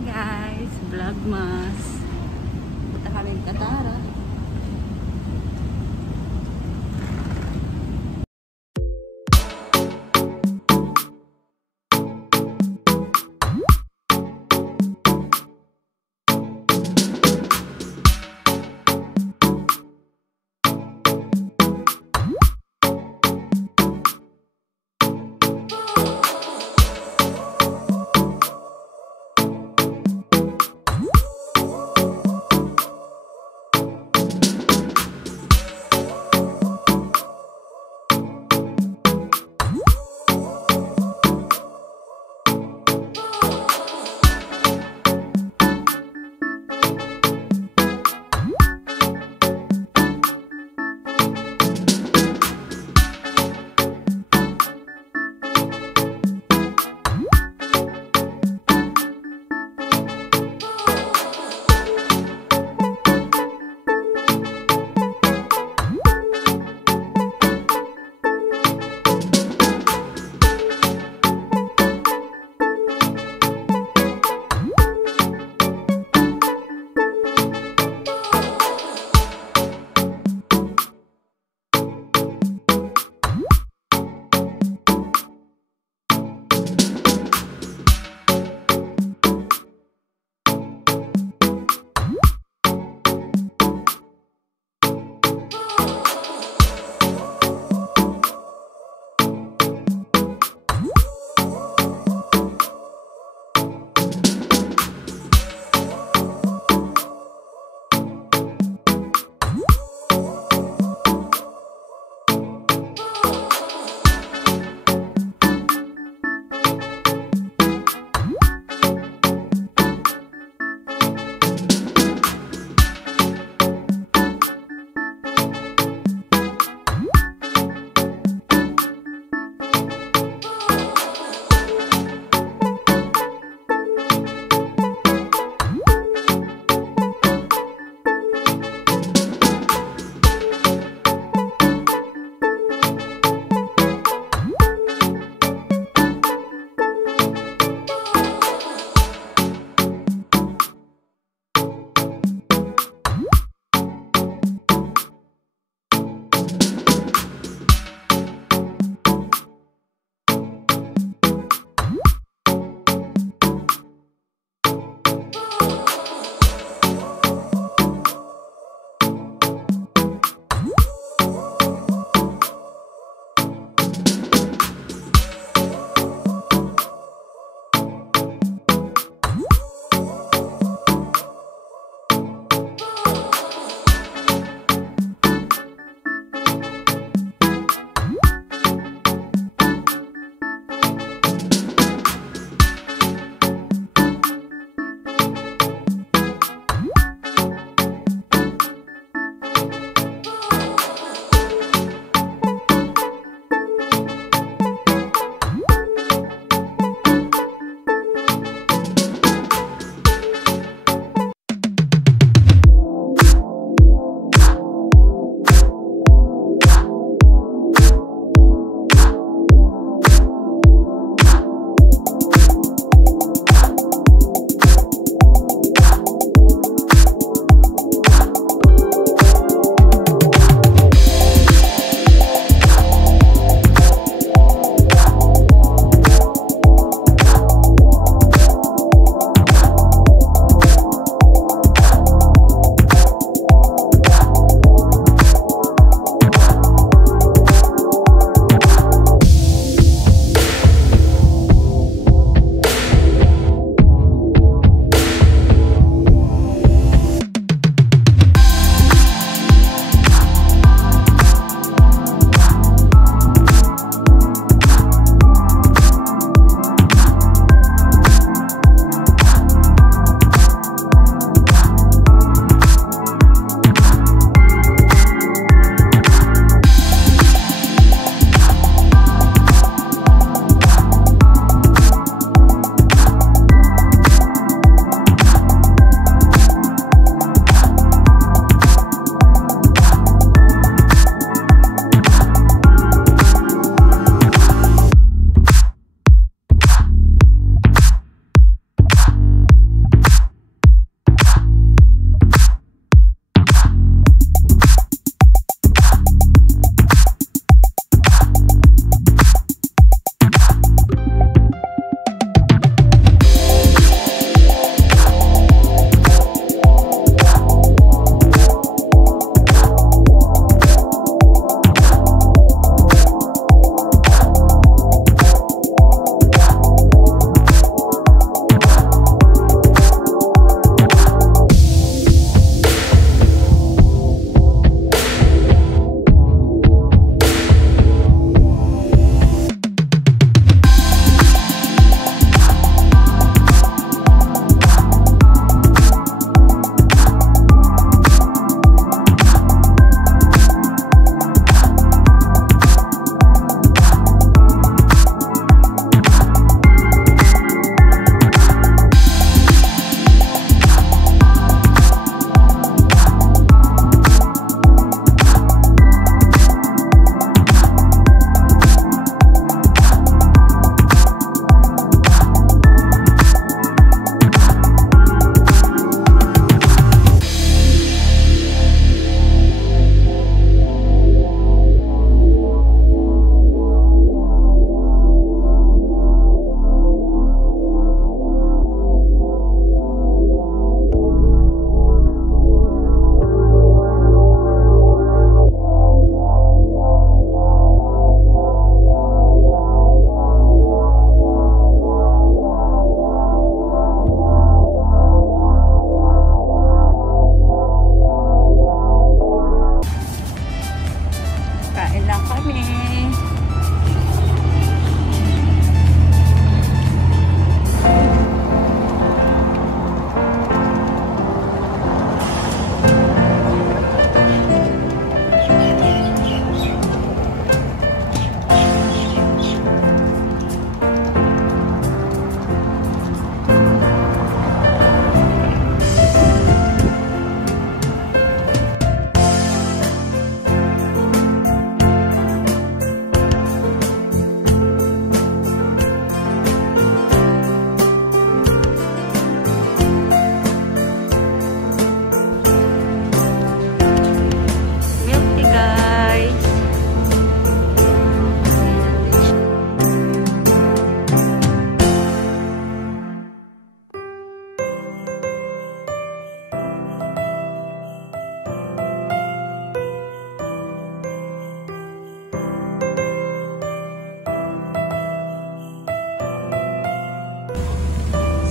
Hi guys, Vlogmas. Punta kami ng Katara.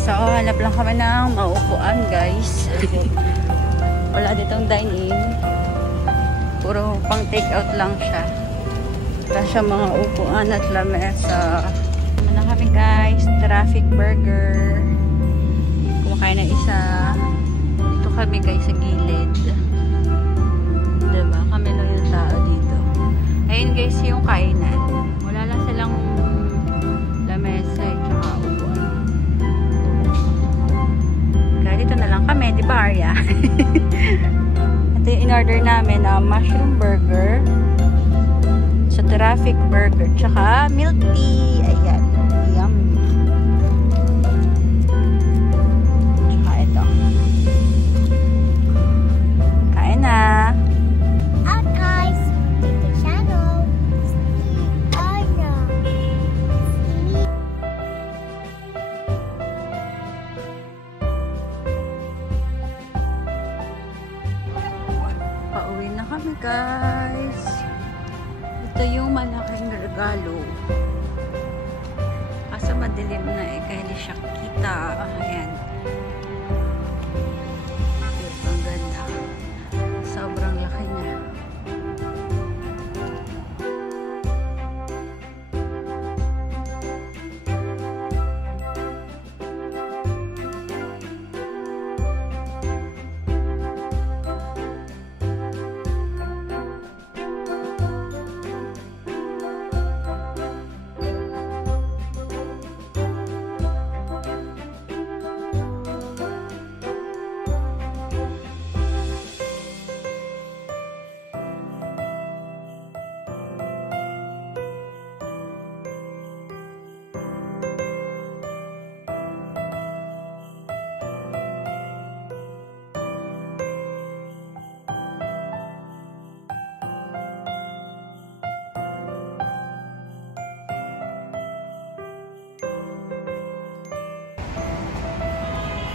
So, hanap lang kami ng maupuan, guys. Wala ditong dine-in. Puro pang take-out lang siya. Wala siya mga upuan at lamesa. Ano na kami, guys? Traffic burger. Kumakain na isa. Dito kami, guys, sa gilid. Diba? Kami lang yung tao dito. Ayun, guys, yung kainan. Wala lang silang lamesa at saka upuan. Kaya dito na lang kami, di ba, Arya? Ito yung in-order namin na mushroom burger sa traffic burger tsaka milk tea. Ayan. Yummy. Tsaka ito. Kain na. Out guys, the channel. Arya. Pauwi na kami, guys. Ito yung malaking regalo. Kaso madilim na eh, kaya hindi siya kita. Ayan. Ang ganda. Sobrang laki niya.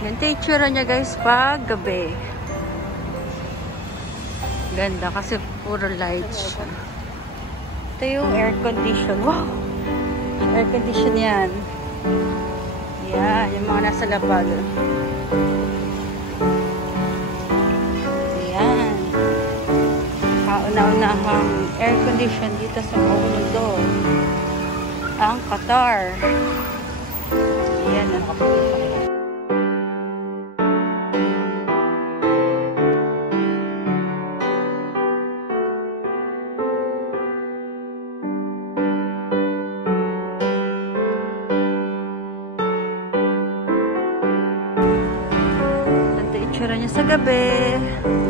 Ganito yung itsura niya, guys, pag gabi. Ganda kasi puro lights siya. Ito yung air condition. Wow! Air condition yan. Yan, yung mga nasa labag. Yan. Kauna-unahang air condition dito sa buong mundo. Ang Qatar. Yan, nakapagpapakita. Itsura niya sa gabi.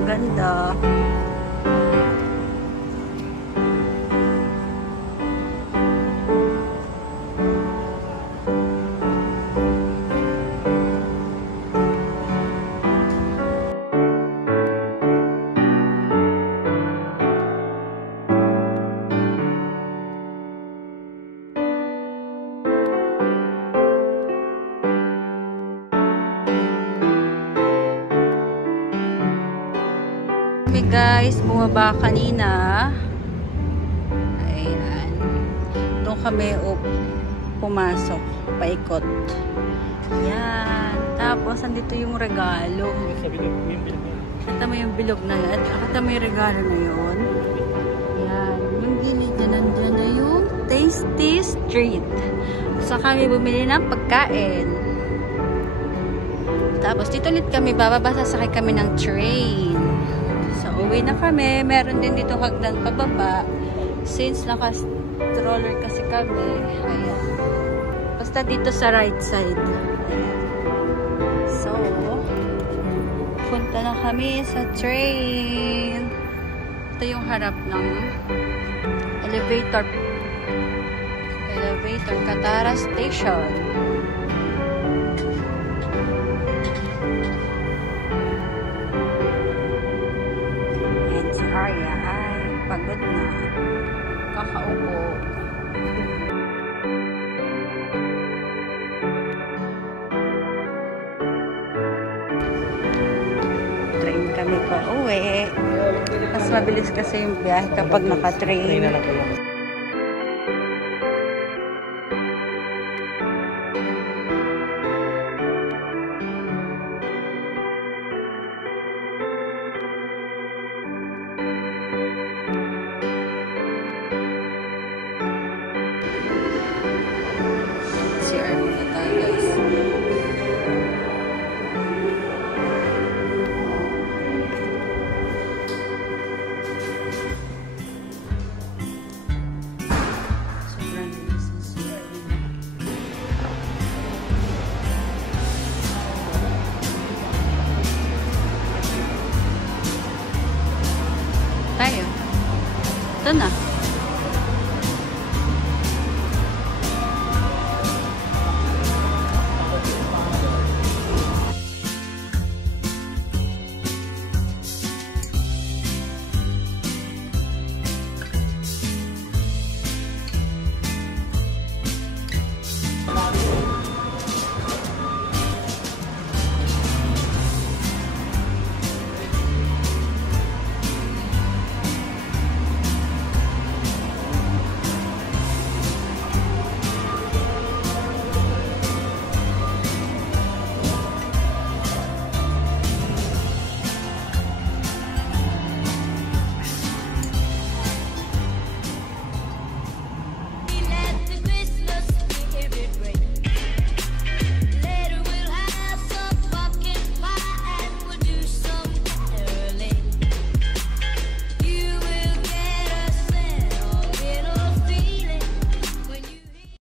Ganda. Guys, bumaba kanina. Ayan. Doon kami pumasok. Paikot. Ayan. Tapos, andito yung regalo. Kata mo yung bilog na yan. Kata mo yung regalo na yun. Ayan. Yung gilid na nandiyan na yung Tasty Street. So, kami bumili ng pagkain. Tapos, dito ulit kami bababa. Sasakay kami ng train. Uwi na kami. Meron din dito hagdan pababa. Since naka-stroller kasi kami. Ayan. Basta dito sa right side. Ayan. So, punta na kami sa train. Ito yung harap ng elevator. KATARA Station. Arya ay pagod na. Kakaupo. Train kami pa uwi. Mas mabilis kasi yung biyahe kapag naka-train.